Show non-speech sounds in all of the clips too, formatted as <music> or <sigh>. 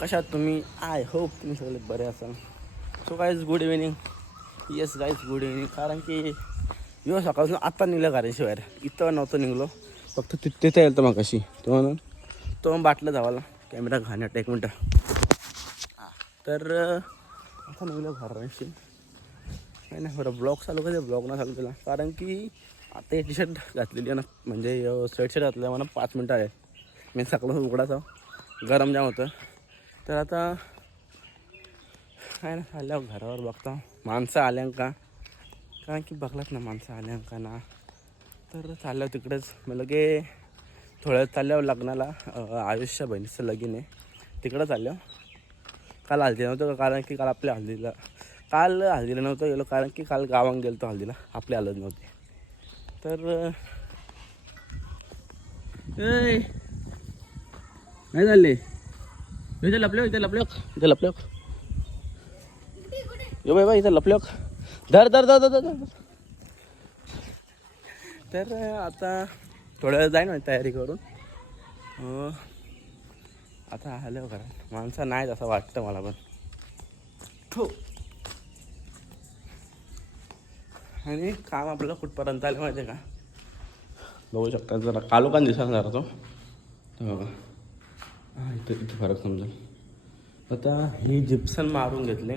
कशात तुम्ही? I hope तुम्ही सगळे बरे असाल. So guys good evening yes guys good evening कारण की यो सकाळपासून आत्ता निघलं घराशिवाय. शिवाय इथं नव्हतं निघलो. फक्त तिथे येईल तर मग कशी तो म्हणून तो बाटलं जावाला. कॅमेरा घाण्यात एक मिनटं. तर आता निघलं घराशी. नाही नाही बरं ब्लॉग चालू कधी? ब्लॉग ना चालू केला. कारण की आता हे टी शर्ट घातलेली आहे ना. म्हणजे स्वेट शर्ट घातलं मला पाच मिनटं आहे. मी सकाळ उघडाचा गरम जाम होतं. तर आता काय ना आल्यावर घरावर बघता. माणसं आल्या का? कारण की बघलात ना माणसं आल्या का ना? तर चालल्यावर तिकडेच. मग लगे थोड्या चालल्यावर लग्नाला आयुष्य बहिणीचं लगीन आहे. तिकडं चालल्यावर. काल हल्दी नव्हतं का? कारण की काल आपल्या हल्दीला. काल हल्दीला नव्हतं गेलो कारण की काल गावात गेलो हल्दीला. आपले हलत नव्हते. तर नाही काय झाले इथे लपलो हो, इथे लपलो हो. इथे लपलो हो. यो बाई बाई इथे लपलो धर धर धर धर तर आता थोड्या वेळ जाईन म्हणजे तयारी करून. आता आल्यावर करा माणसं नाहीत असं वाटतं मला पण. ठो आणि काम आपलं कुठपर्यंत आलं माहिती आहे का? बघू शकता जरा कालोखान दिसा जरा तो. हो. हां इथं इथं फरक समजेल. आता ही जिप्सन मारून घेतले.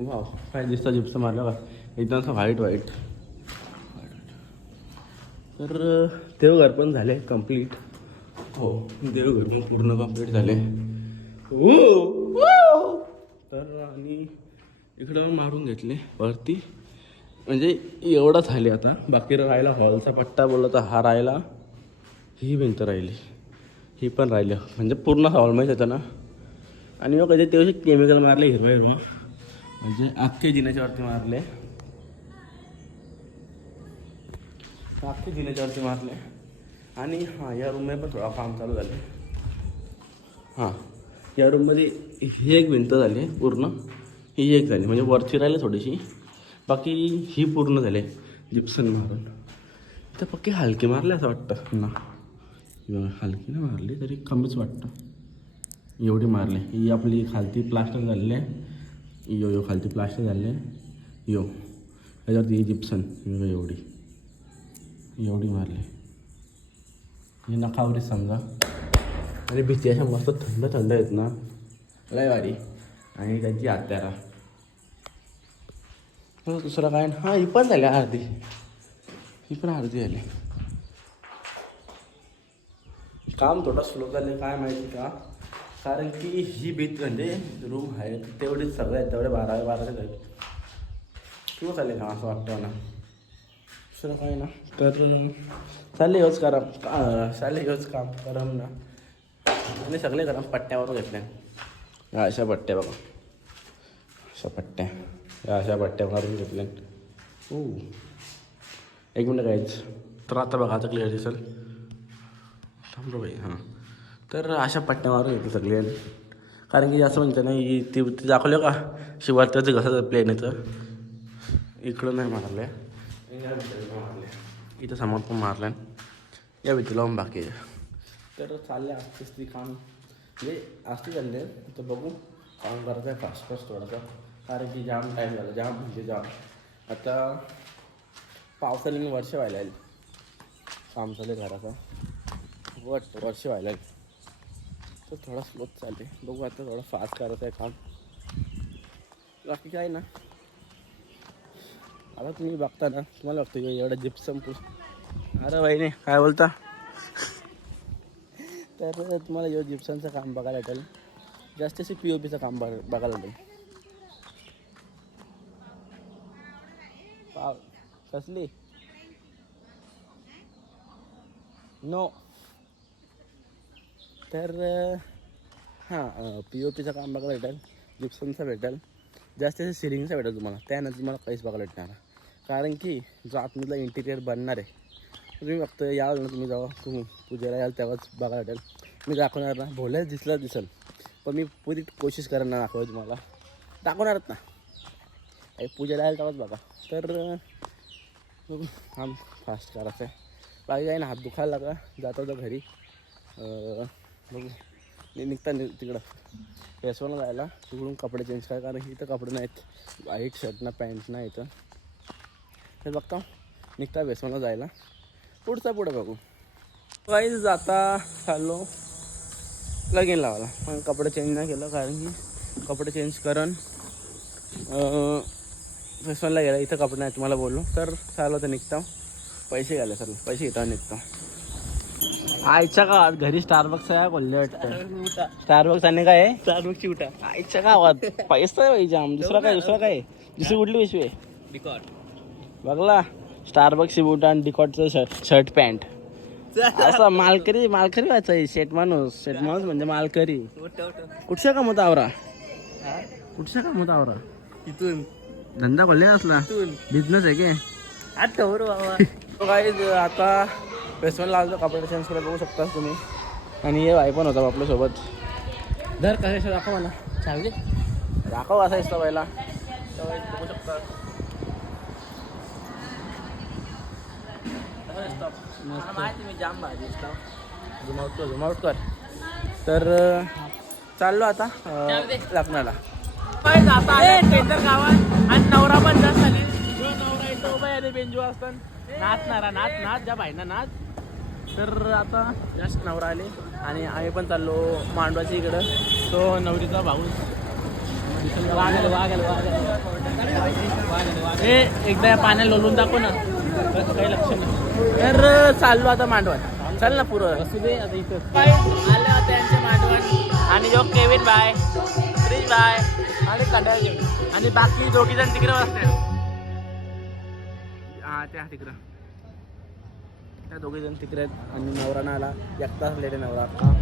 वाव काय दिसतं जिप्सन मारलं का एकदम असं व्हाईट व्हाईट तर देवघर पण झाले कंप्लीट हो देवघर पण पूर्ण कंप्लीट झाले. हो तर आणि इकडं मारून घेतले वरती. म्हणजे एवढं झाले आता. बाकी राहिला हॉलचा पट्टा बोलला तर हा राहिला ही भिंत राहिली. ही पण राहिलं. म्हणजे पूर्ण हॉल येतं ना आणि मग कधी तेवढे केमिकल मारले हिरवा हिरवा. म्हणजे अख्खे जिन्याच्यावरती मारले. अख्खे जिन्याच्यावरती मारले. आणि हां या रूममध्ये पण थोडा काम चालू झाले. हां या रूममध्ये ही एक भिंत झाली पूर्ण. ही एक झाली म्हणजे वरची राहिली थोडीशी. बाकी ही पूर्ण झाली जिप्सन मारून. तर पक्की हलकी मारले असं वाटतं. ना. एवढं हलकी ना मारली तरी कमीच वाटतं. एवढी मारली. ही आपली खालती प्लास्टर झालेली आहे. यो यो खालती प्लास्टर झालेली आहे. यो त्याच्यावरती ही जिप्सन एवढी. एवढी मारली. ही नखावरी समजा. आणि भीती अशा मस्त थंड थंड आहेत ना. लय वारी आणि त्यांची हत्यारा. दुसरं काय? हां ही पण झाली अर्धी. ही पण अर्धी झाली. काम थोडं स्लो झालं काय माहिती का? कारण की ही भीत म्हणजे रूम आहे तेवढीच सगळं आहे तेवढे बारा बाराचे आहेत किंवा चालेल का असं वाटतं मला? दुसरं काय ना? तर चालले हेच करा का- चालले हेच काम करम ना. आणि सगळे करा पट्ट्यावर घेतल्या या अशा पट्ट्या बघा. अशा पट्ट्या. या अशा पट्ट्या मारून घेतल्या. हो एक मिनटं काहीच तर आता बघा आता क्लिअर दिसेल. थांबलो बाई हां. तर अशा पट्ट्यावर येतो सगळे. कारण की जास्त म्हणतं नाही ते ते दाखवलं का? शिवार्थ्याचं घसाचं प्लेन येतं इकडं नाही मारलं. मारले इथं समोर पण मारल्या या भीतीला बाकी आहे. तर चालले असतेच ती काम म्हणजे असते चालले तर बघू काम करायचं आहे फास्ट फास्ट थोडासा. कारण की जाम टाईम झाला. जाम म्हणजे जाम. आता पावसाने वर्ष व्हायला येईल काम चालू घराचा घराचं. वट वर्ष व्हायला तर थोडा स्लोत चालते बघू आता थोडा फास्ट करत आहे काम. बाकी काय ना? आता तुम्ही बघता ना तुम्हाला बघतो एवढं जिप्सम पूस अरे वहिनी काय बोलता? तर तुम्हाला यो जिप्समचं काम बघायला भेटेल. जास्तीत पी ओ पीचं काम बघ बघायला भेटेल. कसली? नो तर हां पी ओ पीचं काम बघायला भेटेल जिप्सनचं भेटेल जास्तीत सिलिंगचा भेटेल तुम्हाला. त्यानंतर तुम्हाला काहीच बघायला भेटणार कारण की जो आतमधला इंटिरियर बनणार आहे तुम्ही फक्त याल ना तुम्ही जेव्हा तुम्ही पूजेला याल तेव्हाच बघायला भेटेल. मी दाखवणार ना भोल्याच दिसला दिसेल. पण मी पुरी कोशिश करणार ना दाखवायची तुम्हाला. दाखवणारच ना. काही पूजेला याल तेव्हाच बघा. तर काम फास्ट करायचं आहे बाकी काही ना हात दुखायला लागा. जातो तर घरी. मग बघू निघता तिकडं. वेसवाला जायला. तिकडून कपडे चेंज करा. कारण की इथं कपडे नाहीत. व्हाईट शर्ट ना पॅन्ट ना इथं. हे बघता निघता वेसवाला जायला. पुढचा पुढं बघू. काही जाता चाललो लगीन लावला पण कपडे चेंज नाही केलं. कारण की कपडे चेंज करण फेस्टिवलला गेला. इथं कपडे नाही तुम्हाला बोललो. तर चालू तर निघता. पैसे घ्यायला सर पैसे घेता निघता. आईच्या गावात घरी स्टारबक्स आहे वाटतं स्टारबक्स आणि काय? आहे आईच्या गावात. पैसा आहे पाहिजे आम. दुसरा काय दुसरा काय? दुसरी कुठली पिशवी आहे? डिकॉट बघला. स्टारबक्सची बूट आणि डिकॉटचं शर्ट शर्ट पॅन्ट असं मालकरी मालकरी व्हायचं शेट माणूस. शेट माणूस म्हणजे मालकरी. कुठच्या कामात आवरा? कुठच्या कामात आवरा? धंदा खोलले असला. बिझनेस आहे की? <laughs> आता फेस्टिवल आलो कपडे चेंज करायला बघू शकता तुम्ही. आणि हे भाई पण होता आपल्यासोबत. धर कशा दाखव मला. चांगले दाखव असा असतो पहिला. बघू शकता माहिती जाम भाजी कर. तर चाललो आता लग्नाला. गावात. आणि नवरा पण जास्त झाले नवरा येतो आहे बेंजू असतात नाचणारा नाच नाच ज्या भाईना नाच. तर आता जास्त नवरा आले आणि आम्ही पण चाललो मांडवाच्या इकडं. तो नवरीचा भाऊ. वागल वागल वागल ए एकदा या पाण्याला लोलून दाखव ना. काही लक्ष नाही. तर चाललो आता मांडवात. चल ना पुरं. असू दे आता इथं. आलं आता यांच्या मांडवात. आणि yo Kevin bye Krish bye आणि कंडाळ आणि बाकी दोघी जण तिकडे बसते हा त्या तिकडं. त्या दोघे जण तिकडे आहेत आणि नवरा ना आला एकटा असलेले नवरा. का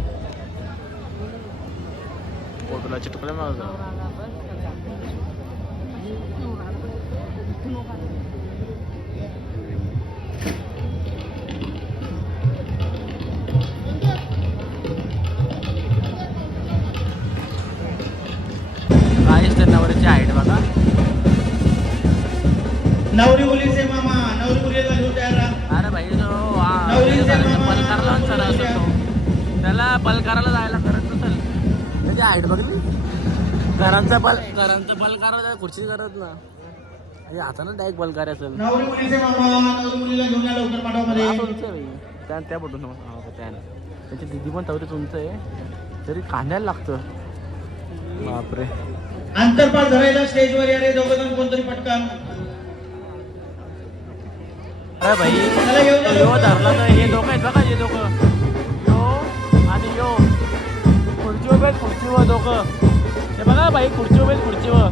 फोटोला चिटकलं माझं. बघा. नवरी मुलीचे मामा नवरी मुलीला पलकारला सर. त्याला पलकाराला जायला करत नसेल. त्याची हाईट बघली घरांचा पल घरांचा पलकार खुर्ची करत ना. हे हातानं डायरेक्ट पलकार असेल. त्या त्या पटून त्याने. त्याची दिदी पण तेवढीच उंच आहे. तरी कांद्याला लागतं. बापरे. अंतरपास धरायला स्टेजवर या रे दोघं जण कोणतरी पटकन. अरे भाई यो धरला तर हे दोघं आहेत बघा हे दोघं यो आणि यो. खुर्ची उभे खुर्ची खुर्चीवर दोघं हे बघा भाई खुर्ची उभे खुर्ची खुर्चीवर.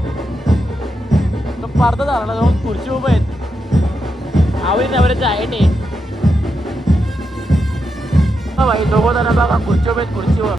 तो पार्थ धरला जाऊन खुर्ची उभे आहेत. आवडी नवऱ्याचे आहे ते. हा भाई दोघं जण बघा खुर्ची उभे खुर्ची खुर्चीवर.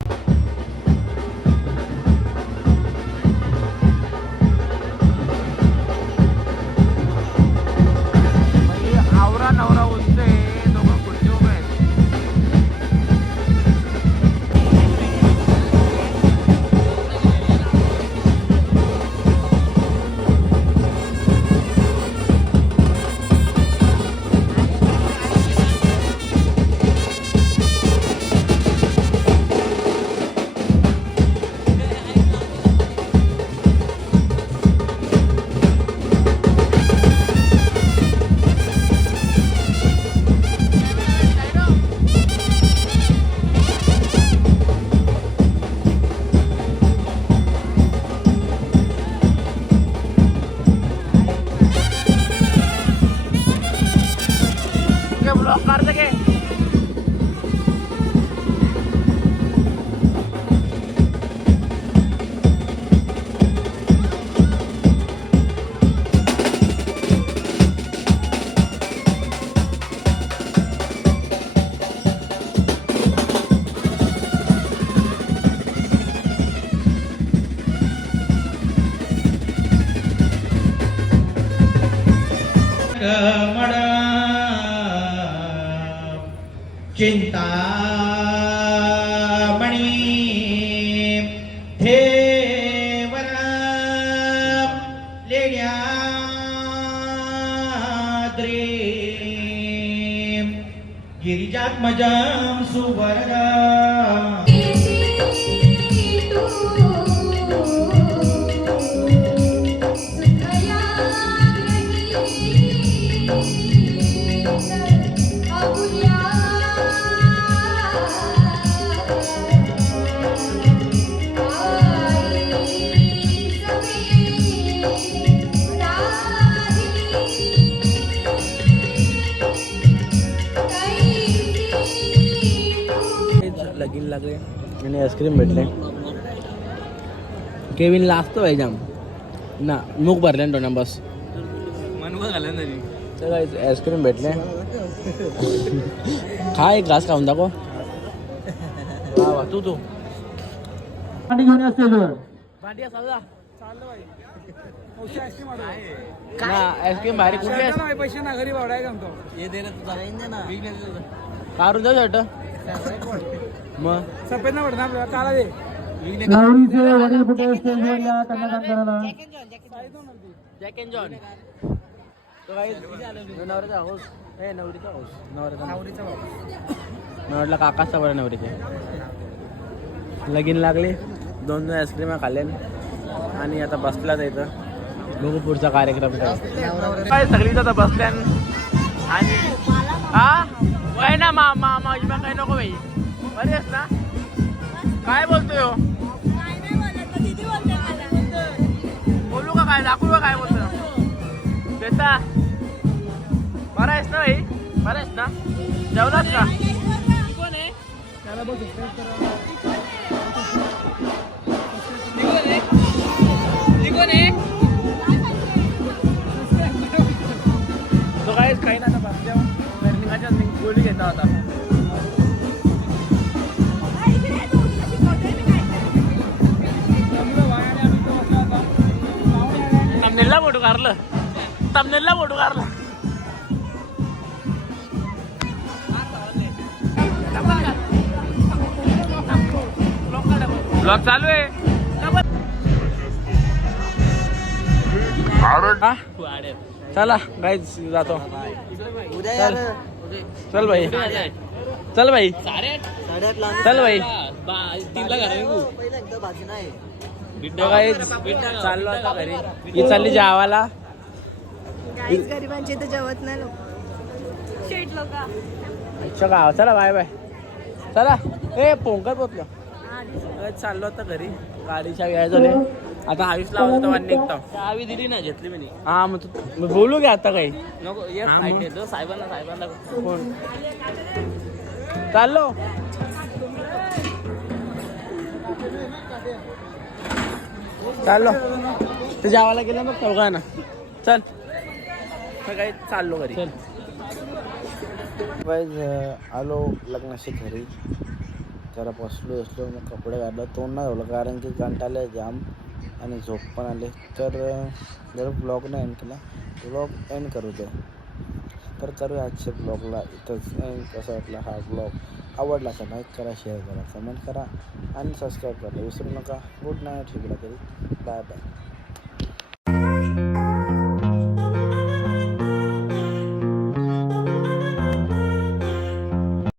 चिंता मणी ठेवर लेड्या गिरिजात्मजं सुवरदा। लागले. आणि आईस्क्रीम भेटले. केविनला असतो भाई जाम ना मूग भरले ना टोना बस. मनवा घाला तरी. तर आईस्क्रीम भेटले. <laughs> खा एक घास खाऊन दाखव. वा तू तू. घेऊन ना. आईस्क्रीम भारी कुठली? पैसे ना घरी का हे ना काढून जाऊ शर्ट. मग? सफेद ना पडणार आपल्याला काला दे. नवरीचे वडील कुठे स्टेजवर या कन्यादान करायला? जॅक अँड जॉन तो काही नवऱ्याचा हाऊस ए नवरीचा हाऊस नवऱ्याचा नवऱ्याला काकाचा बरं नवरीचे. लगीन लागली. दोन दोन आईस्क्रीम खाल्ले. आणि आता बसलाच इथं. बघू पुढचा कार्यक्रम काय सगळीच आता बसल्या आणि हा? काय ना मा मा माझी बा काय नको बाई. बरी आहेस ना? काय बोलतोय हो? बोलू का काय? दाखवू का काय बोलतो बेटा बरा आहेस ना भाई? बरा आहेस ना? जेवलास का? आहे तो काय काही ना बाकी गोळी घेता होता फोटो काढलं तमनेलला फोटो काढला ब्लॉग चालू आहे. हा? चला गाईज जातो. चल. चल भाई चल भाई साडेआठ चल भाई तीनला घरा पहिला एकदा भाजी नाही तो गाईज चाललो आता घरी. ही चालली जेवायला. काहीच गरिबांचे तर जेवत नाही लोक. शेट लोक. अच्छा गाव चला बाय बाय. चला. ए पोंकर पोचलो. चाललो आता घरी. गाडीच्या वेळ झाले आता आयुष लावतो तेव्हा निघतो चावी दिली ना घेतली मी हा मग तू बोलू घ्या आता काही. नको. देतो साहेबांना साहेबांना कोण? चाललो. चाललो. ते जेवायला गेलं मग चौघा ना. चल. काही चाललो घरी. चल. आलो लग्नाशी घरी. जरा बसलो बसलो मग कपडे काढलं तोंड नाही ठेवलं कारण की कंटाले जाम आणि झोप पण आले. तर जर ब्लॉग नाही एंड केला. ब्लॉग एंड करू दे. तर करूया आजच्या ब्लॉगला इथंच एंड कसा वाटला हा ब्लॉग आवडला तर लाईक करा शेअर करा कमेंट करा आणि सबस्क्राईब करा. विसरू नका. गुड नाईट शिकला तरी. Bye bye